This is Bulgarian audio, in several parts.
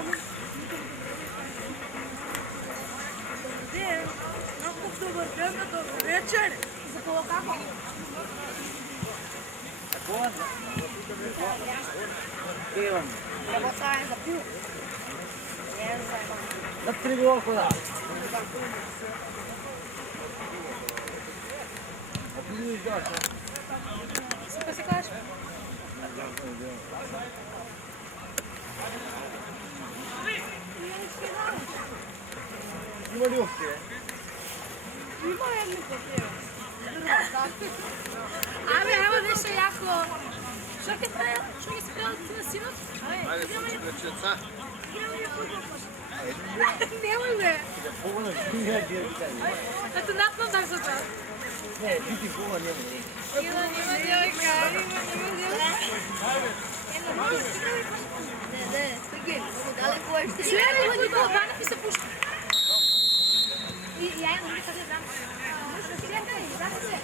Dobar večer. Za koga kako? Pivam. Treba stajem za pivo. Da prigo koda. A ti ideš doći? Super se kaže. Ima li uopće? Ima jednu kopiru. Ajme, evo nešto jako... Što je se prelaziti na sinoć? Ajde, sam ću prećeca. Nemoj me. Pogledaj, nije djevojka. Da te napnom tak za to. Ne, biti pogled njemu. Ima djevojka. Ne, Sergej, daleko je što je. Sve je ljudi ko danas mi se pušta. I ja imam nekada znam. Čekaj, vrati se.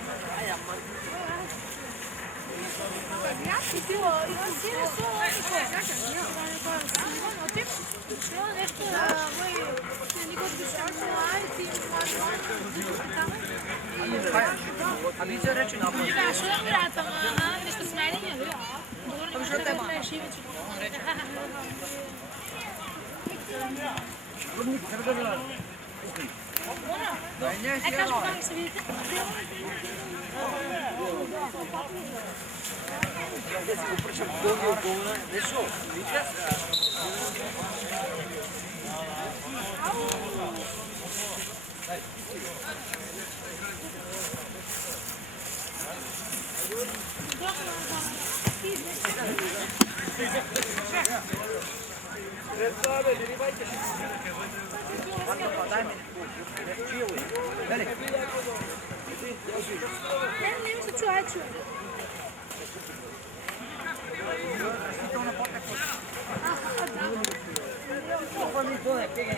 Ja ti bilo, i sine su ovo otiš, bilo nešto moj nikog bi šarčio lajti i A vi će reći napad? ja što da mi ratam, nešto smenjenje, ali ja. Pa što tema? Vrnik, kada bila? Ono? Kažu kako se vidite? Uprčam dogi u govna, ne šo, vidite? Daj mi čiluj. Velik. Ne mislim da ću, ajde ću. Ovo mi to ne pege.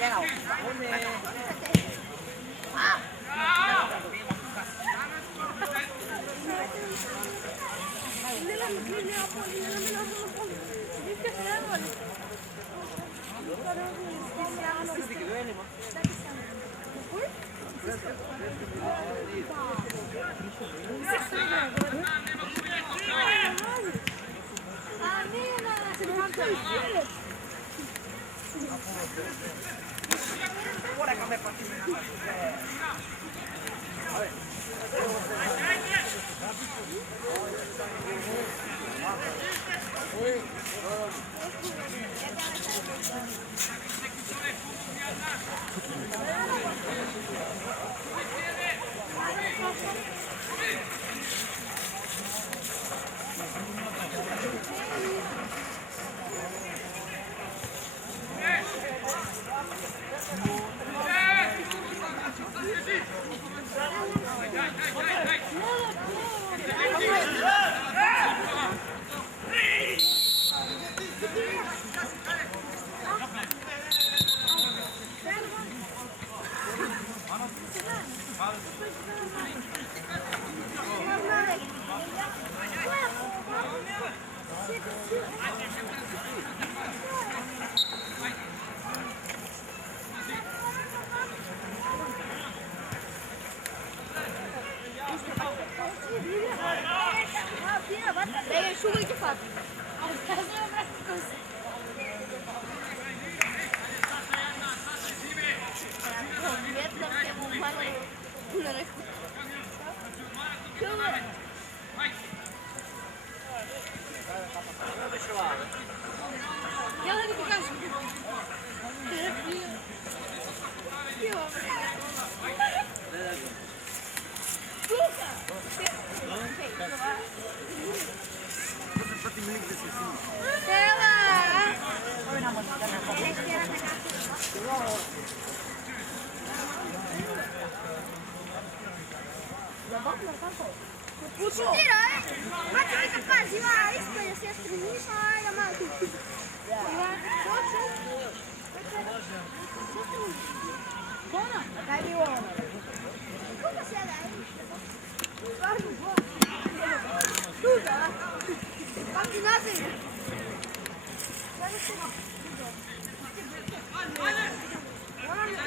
Genau.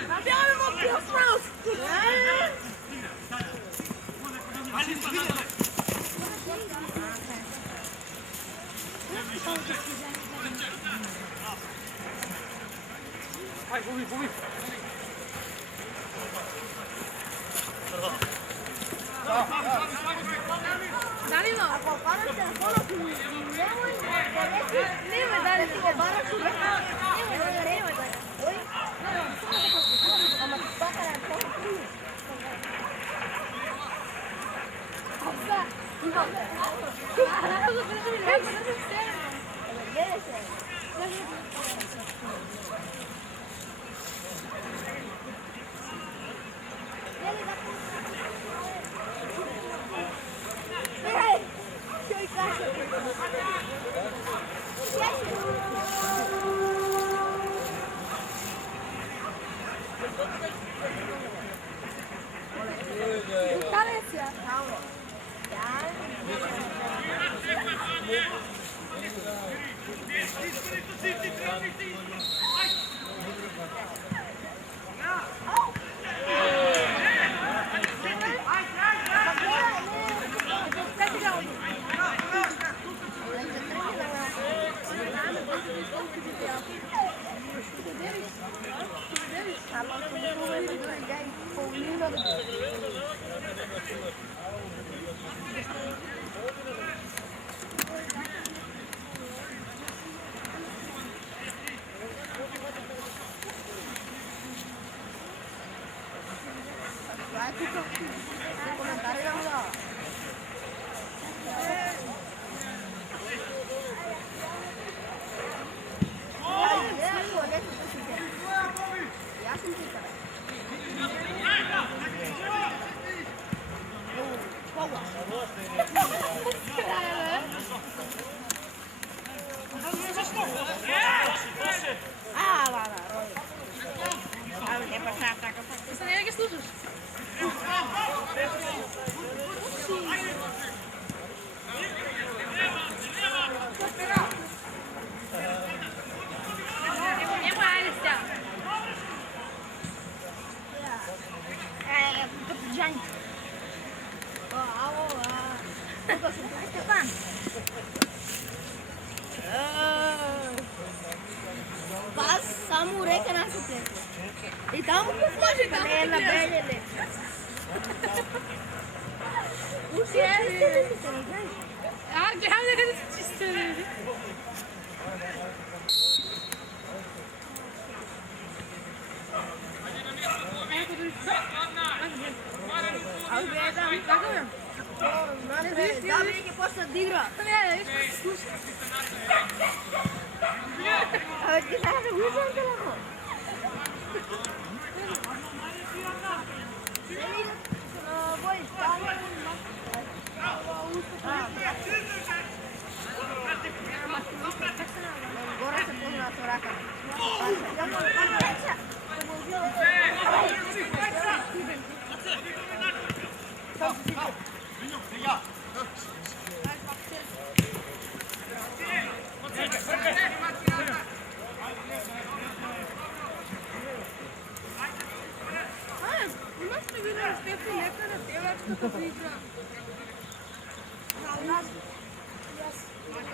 Nabijamo pjesmanost! Aj, gubi. Danilo! Ako paraš telefonom, nemoj dalje ti ga baraš u nemoj dalje. Oj, ama bakarak korkuyor. Abla, Jesi li njega slušaš? Njemu ajde stja. Podržanje. Kako se to Stepan? Pas samo u reke nasute. I tamo može da ne nabeljene. Ja, gledam da kada se čiste. Ali gledam. Tako je. Da li je počela da igra? Ne, viš ko se sluša. A ti sada uzem telefon. Bojiš, tamo. Gora se pozna to raka. Ja moram reći. Imaš li vidio Stefan nekada pjevačka kako igra?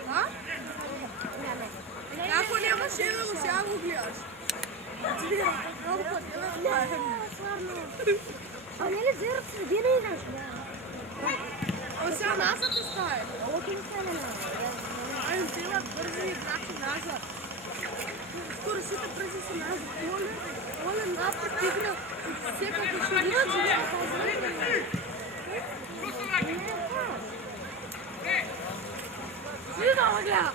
A? Kako nemaš jednog sjavu gledaš? A ne li zero sredine igraš? On se nazad ne staje. Ovo ti ne stane na. Ajde cijela brzo i vraća nazad. Skoro svi te brzo se nazad. Ole napad igra. Sve kako su igrači. Svi da ovo gleda.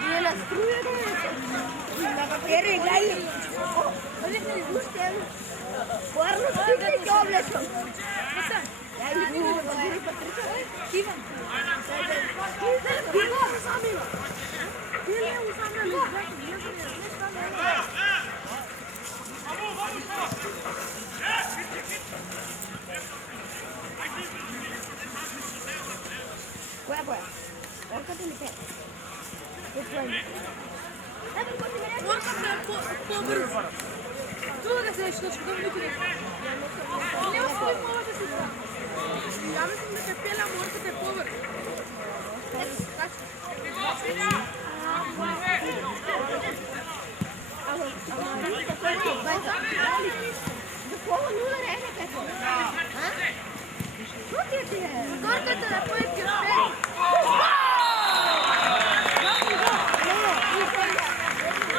Nije na struje da je. Na papere gledaju. Ovdje se ne gušte. Stvarno stikajte oblečom. Ja im vidim da guri pa trča. Ivan. Bilo usamilo. Bilo usamilo. Чува да се нещо, да ми никъде. Няма стои мала да си това. Я мислим да те пеля морката е повърх. Горката да поети от пеля.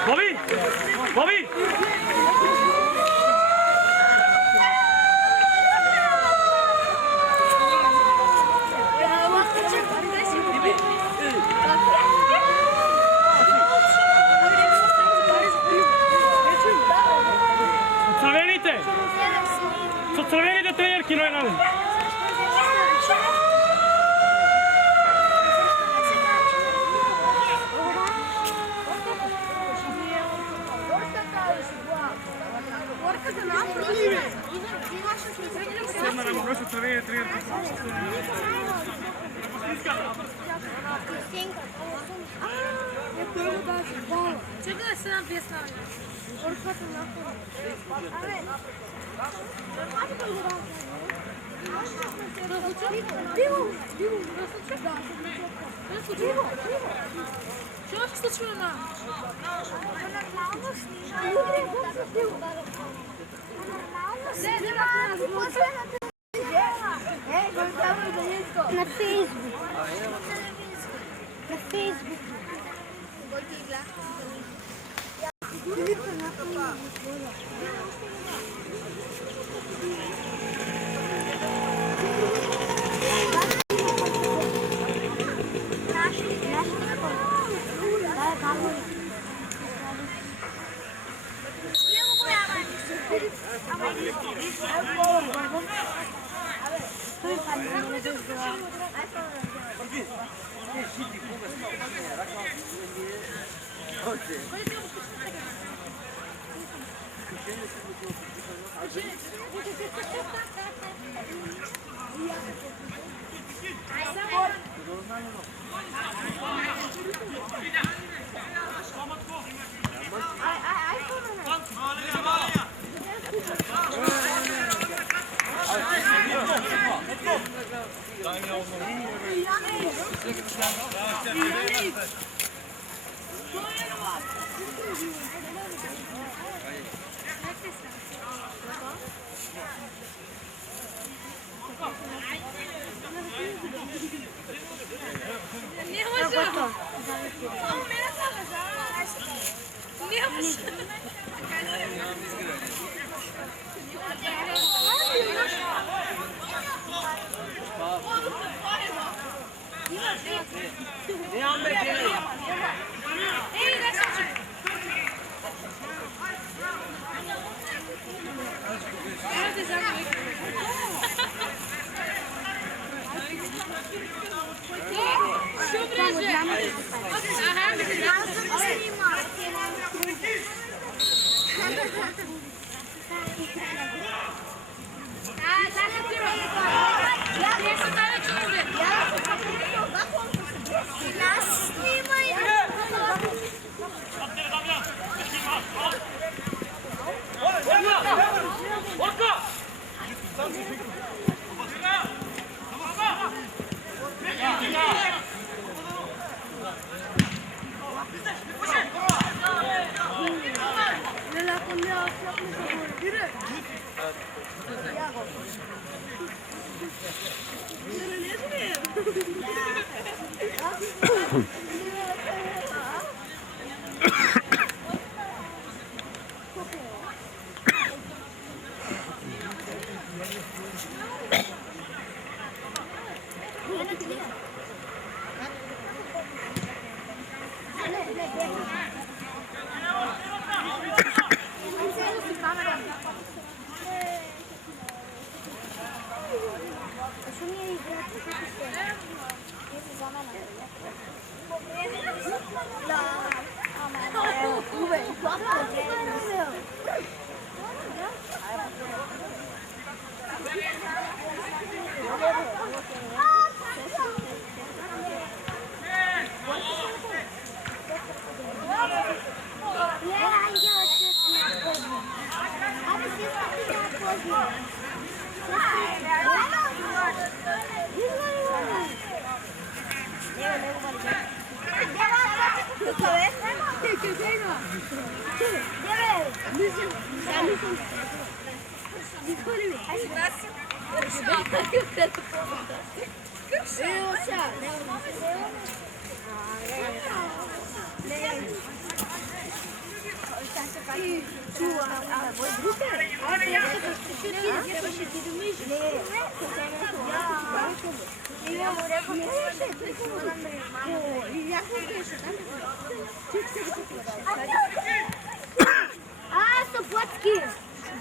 Bobby! Bobby! Со crveните trenerki Nojnali. Горката напротив. Седна на гроша crveните trenerki. Чакай да се написна. Горката напротив. Чего се случва на? На Фейсбук. На Фейсбук.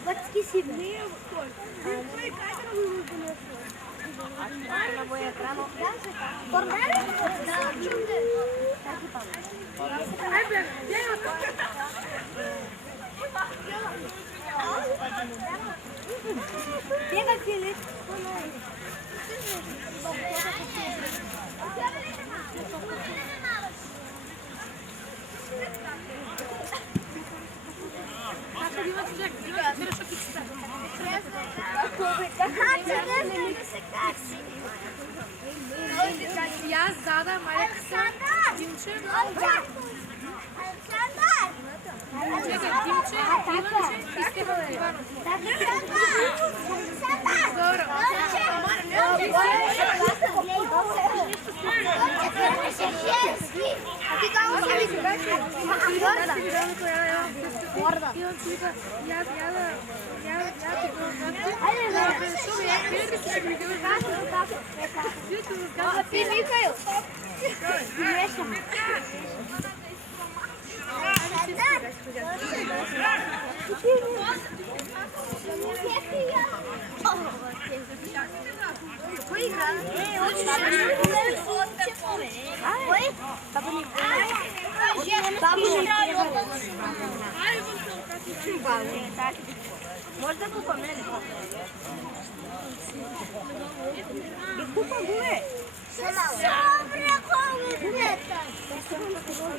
Батьки себе. На мой экран. Бега Филипп. Я Зада, моя Димче. Чекай, Димче, Иванче и Стефан Иванов. Здорово. А ты кого видишь? Гордо. И он типа, я Михаил. Можно купа мене? І купа були.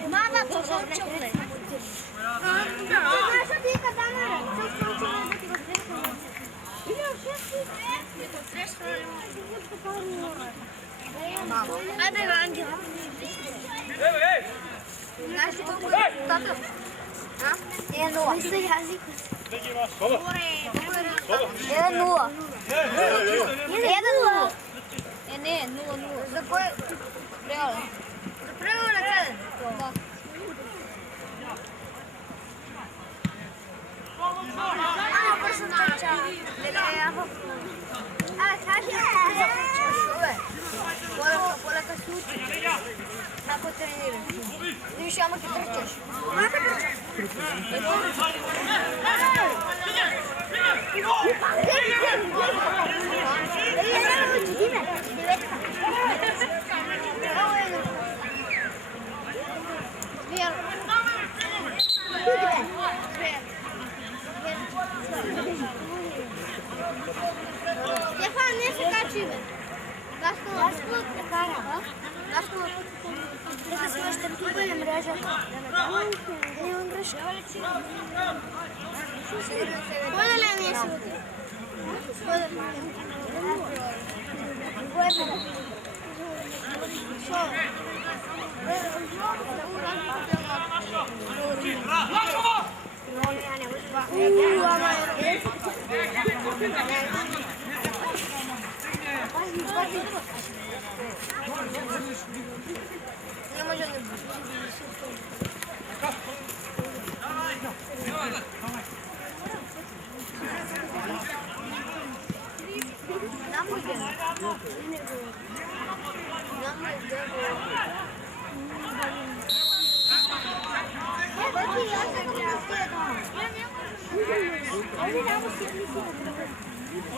Мама похочули. Знаєш, ти казала, а де Ангел? Знаєш, тато? Ну, Стефан, не скачивай. Это свой штампы мрежа. Не он грешит. Поняли они сегодня? Не може не бути. Нам буде.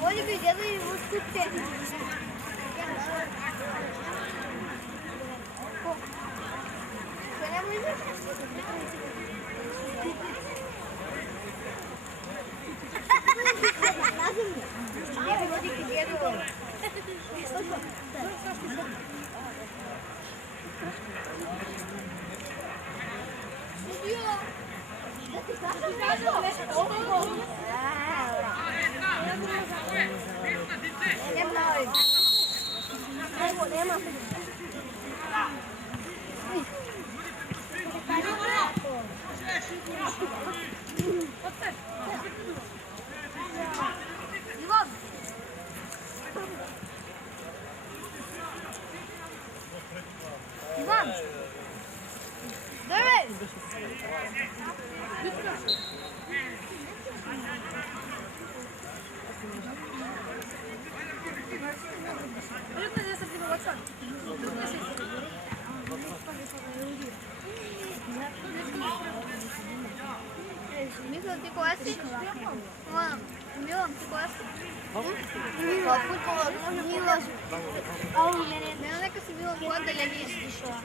Оля, делай его скупки. Согласен? Милан, согласен? Милан. Ау, не, нека си Милан, кой да не излишва.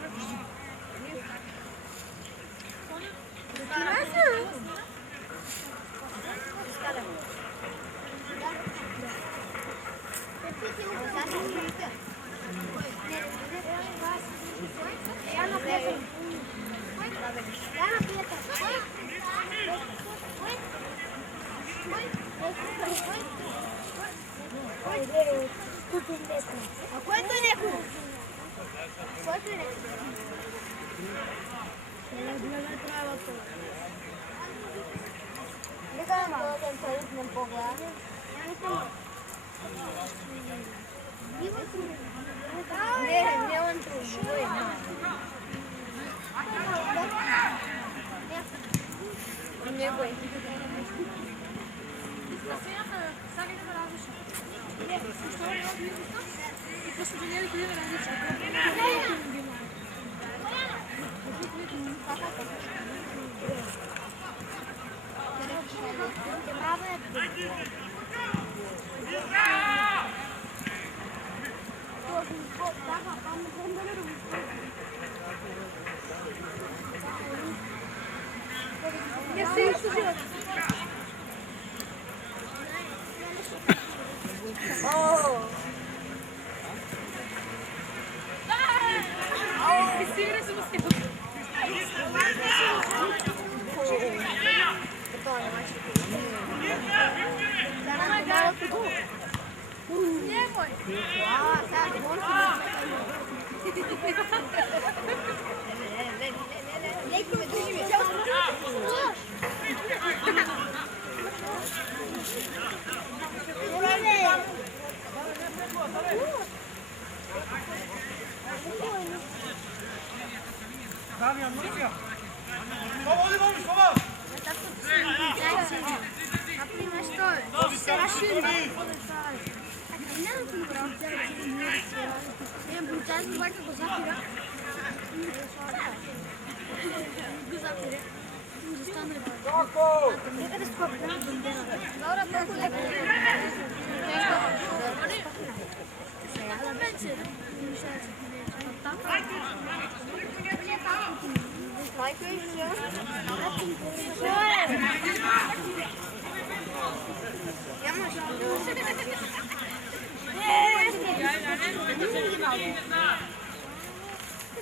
Quanto é neco? Quanto é neco?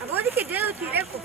A vodi che gelo ti reco,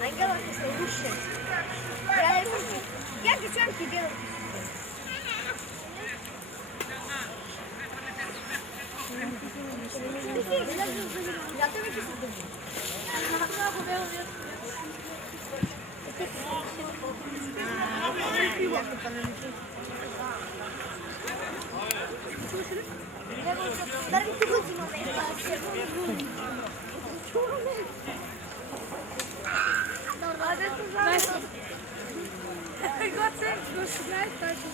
Ангела ты следующая. Я девчонки делаю. Goce, goš graj, tako.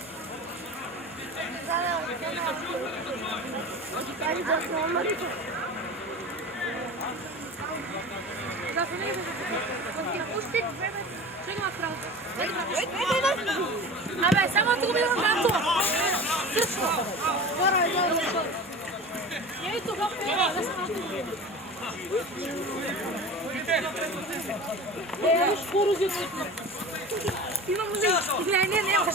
Vabbè, siamo tu come un gatto. Guarda, io ho detto che ho sporo di tutto. Io non mi ne ho.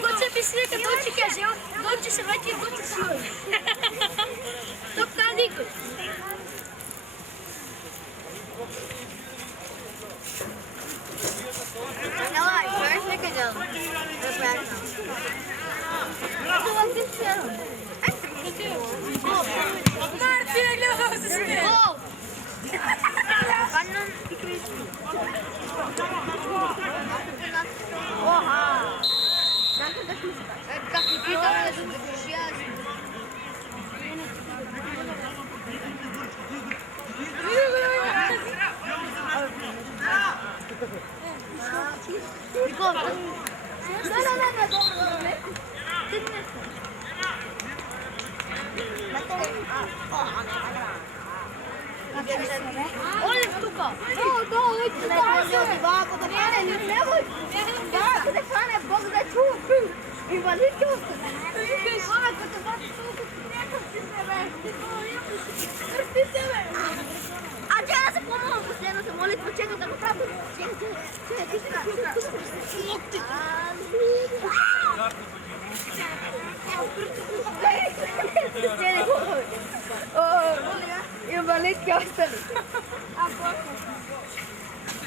Goce misli că tot ce chestia, tot ce se face, tot ce se face. Tot adică. Давай, знаешь, на канал. Martine, глядайте. Гол! Ага! Это как Никита, это друзья. Olha, Tuca! Aceasta cum am pus de nu se molit pe ce că nu prea bun. Eu valei que eu estou.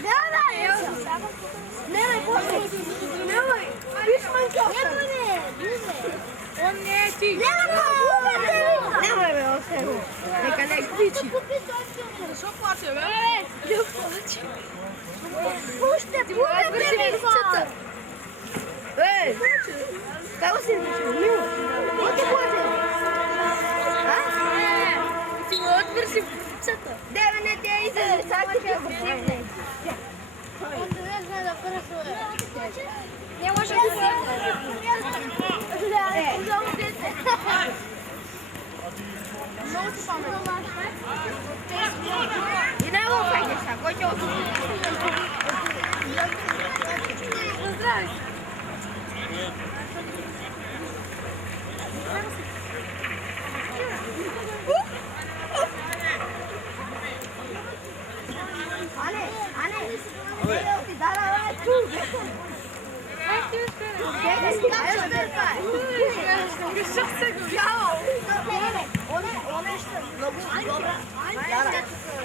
Não, не може и не го файдеш, ако ќе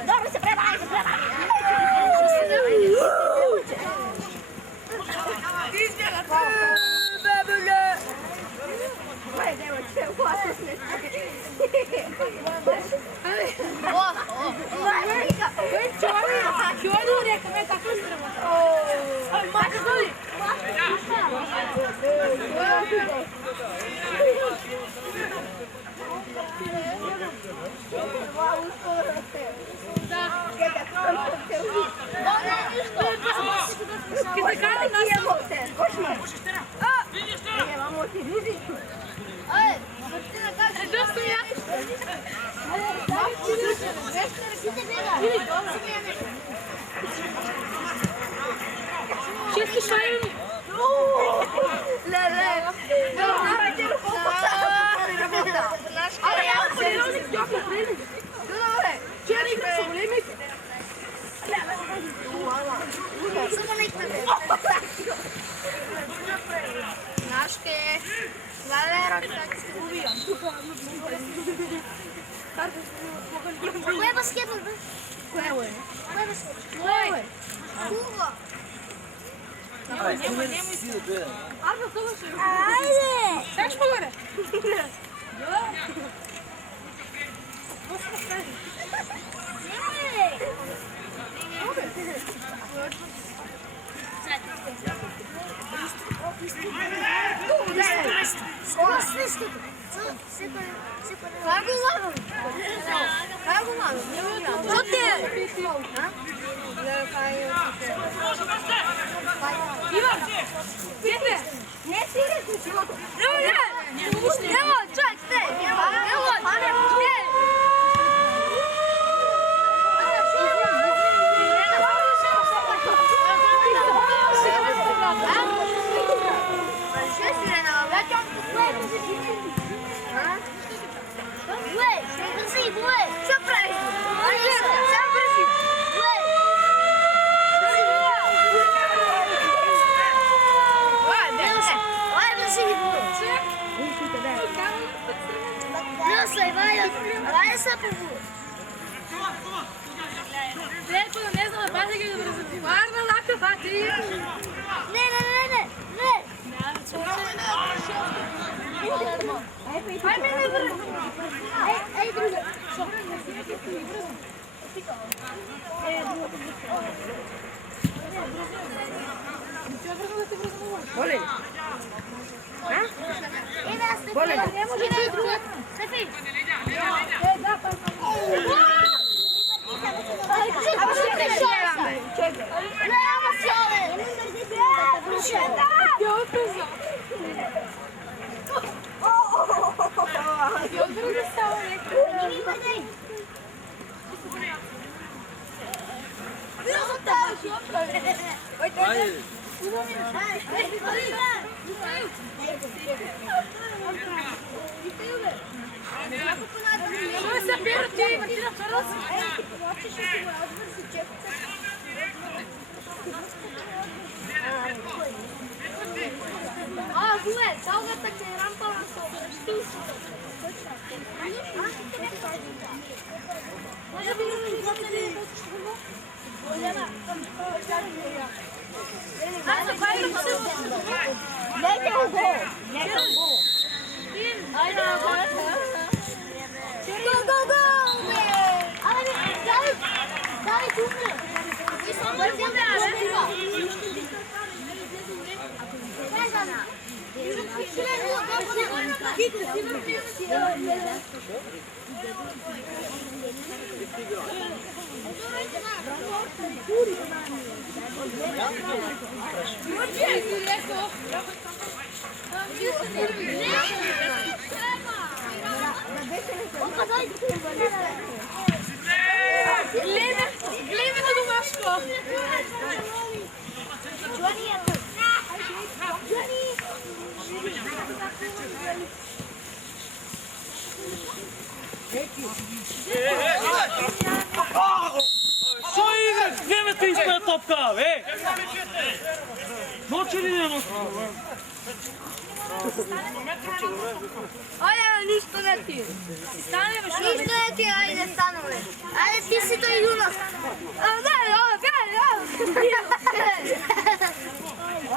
Dobro se prebavaj, se prebavaj. Честно, что я... Нашке, galera, Кое баскетбол? Кое баскетбол? Кое? Куга. Ajde! Seš pogore? Što ti je? Ivan, gdje? Ne svirati ću. Evo, čak, ste. Evo, Vai essa povo. Lepo, ne znam, pa se ga brzo. Stvarno lako bati. Ne. Ajme, brzo. Ej, druga. Volim. Bolje. Ne može ti druga. Stefi. Da, pa. Ajde. Što je sa Pero ti? Martina Čarlas? Gled, dao ga tak je rampao na sobu. Može bi mi gledali Dajte u gol. Ajde, Go! Ali daj tume. I samo Glede na domaško. Što igra? Gdje me ti ispred topka, ej? Noći li ne noći? Ajde, ništa ne ti. Stanemo što? Ništa ne ti, ajde stanove. Ajde ti si to i u nas.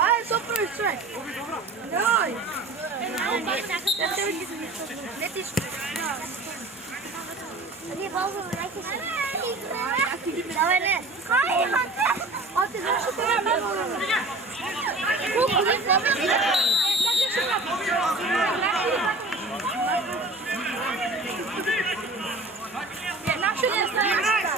Ajde, to prvi sve. Joj. Ne ti što. Nije balzom, neki se. Давай, не. А ти знаєш, що ти робиш? Нашу не знаєш.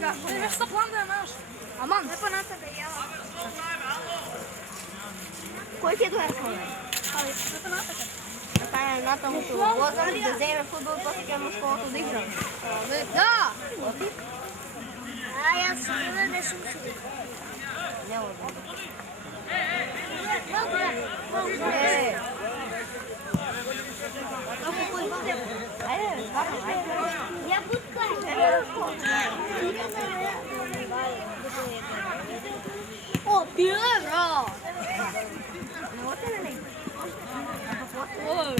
ga. Veš šta plan da je naš? Aman. Lepo natada i ja. Koji ti je došao? Lepo natada. Taj je Nata mu tu vozali da zeme futbol, posle ćemo u školu da igram. Da! A ja sam bila ne sam se. Ne volim. Ajde, stvarno, ajde. Ja butkam. O, Pjero! Ne možete da ne? Oj.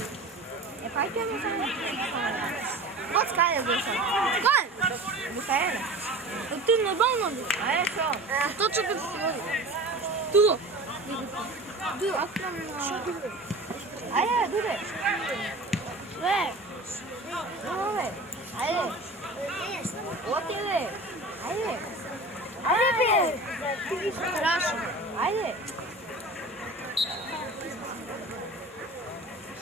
E pa ćemo sam. Od skale došao. Kaj? Bukaela. Ti normalno li? Ajde što? To će biti vodi. Tu. Du, aktivno. Ajde, dude. Sve. Ove. Ajde. Otile. Ajde. Ajde, be. Strašno. Ajde.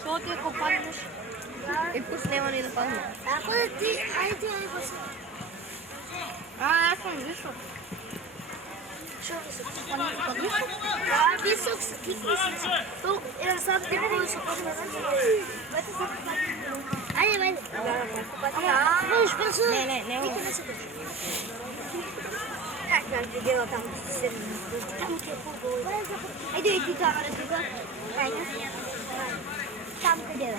Što ti ako padneš? I pust nema ni da padne. Tako da ti, ajde, ajde, pa sam. A, ja sam visok. Što visok? Pa visok? Ja, visok sam, ti visok. Tu, jedan sad ti koji su padne. Ajde, ajde. Ja, možeš pa su. Ne mogu. Kako nam ti djela tamo ti se tamo ti je futbol. Ajde i ti tamo da ti ga. Ajde. Tamo ti djela.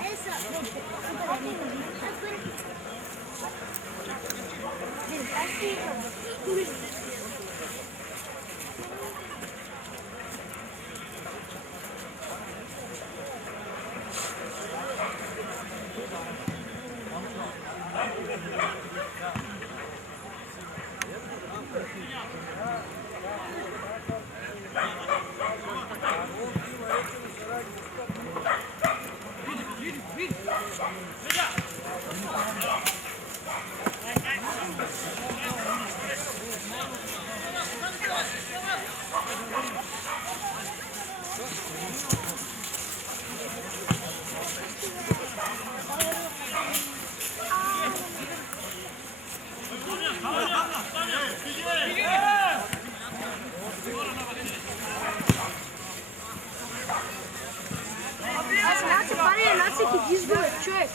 Čovjek.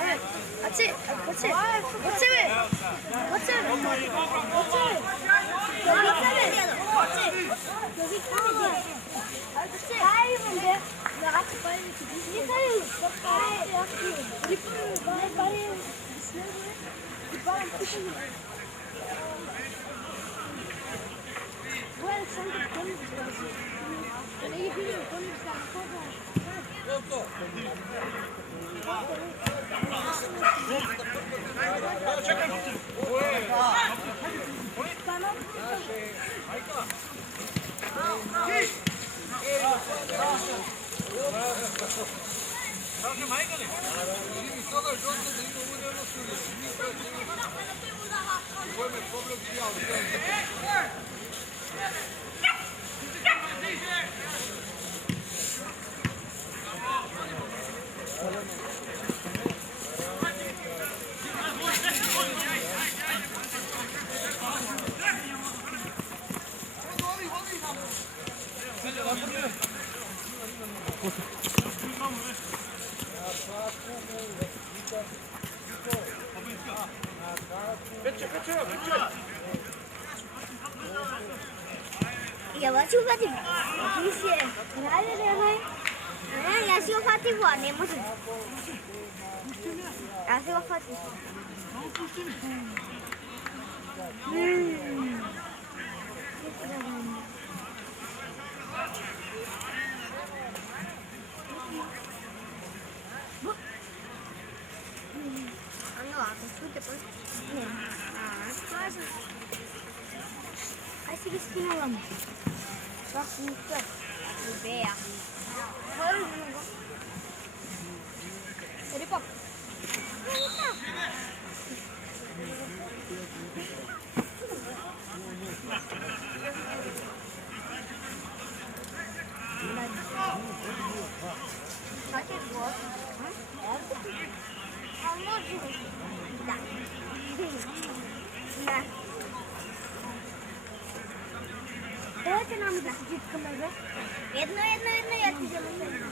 Ajde, baci, baci, baci me. Baci me. Baci me. Ja vas uhvatim. Ti se rade nemoj. Ne, ja si uhvatim voda, ne može. Ja si uhvatim. Ano, ako čute pa. Ne. Skazam. Aj si ga skinula mu. Svaki ništa. Ubeja. Ripak. Хочеш год? А може? Да. Да. Dajte nam da se čitkame, bro. Jedno, ja ti želim.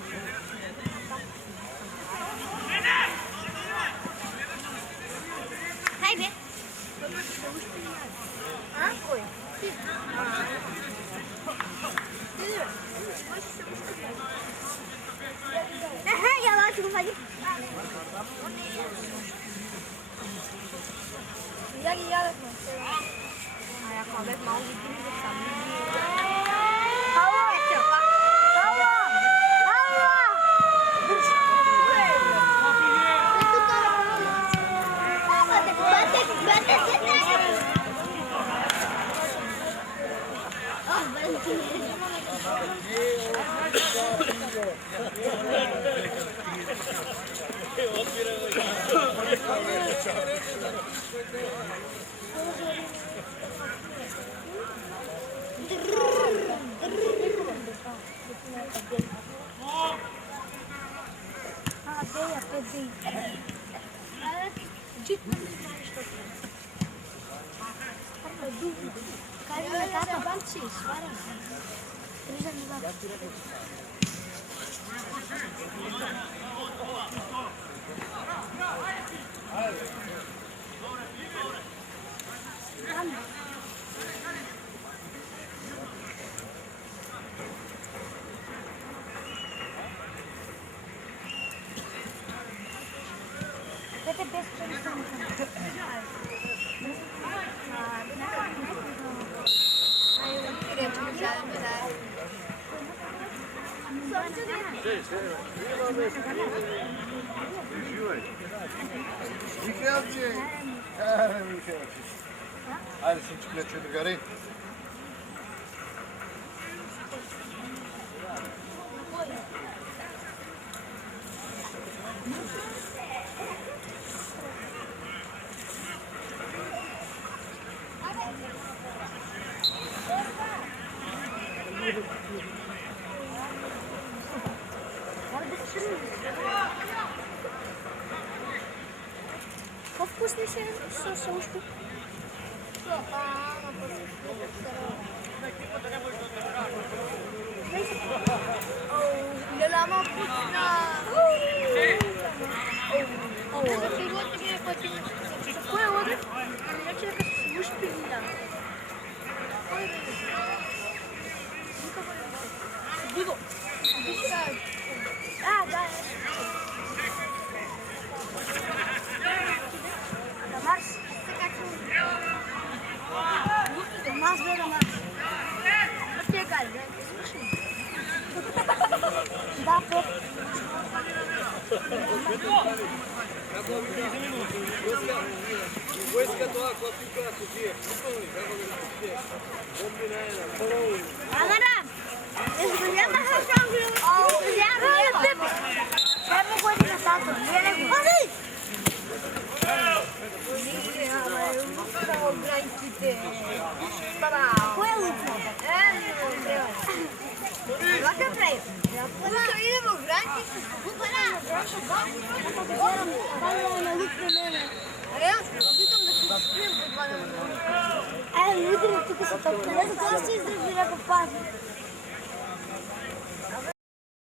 Hajde. A? Koji? Aha, ja laću go hajde. Ja a ja kao već malo vidim da sam Ajde, sam ću kreću drugari. Как вкусный сосушку. Лама вкусно. Какое воды? Я человека вышпилила. Диво. А, да. Марс. Марс, да, Марс. Потекай, да, слушай. Да, поп. Vojska to ako pika tu je. Kako ga pije. Kombinirana. Prvo. Amara. Izgledamo kako ja. Samo godina tato. Hadi. Koja luka? Laka pravi. Idemo u granicu. Na luku mene. A ja pitam da se spijem po 2 minuta. Ljudi, tuko se to. Ja sam to si izdražila po pažnju.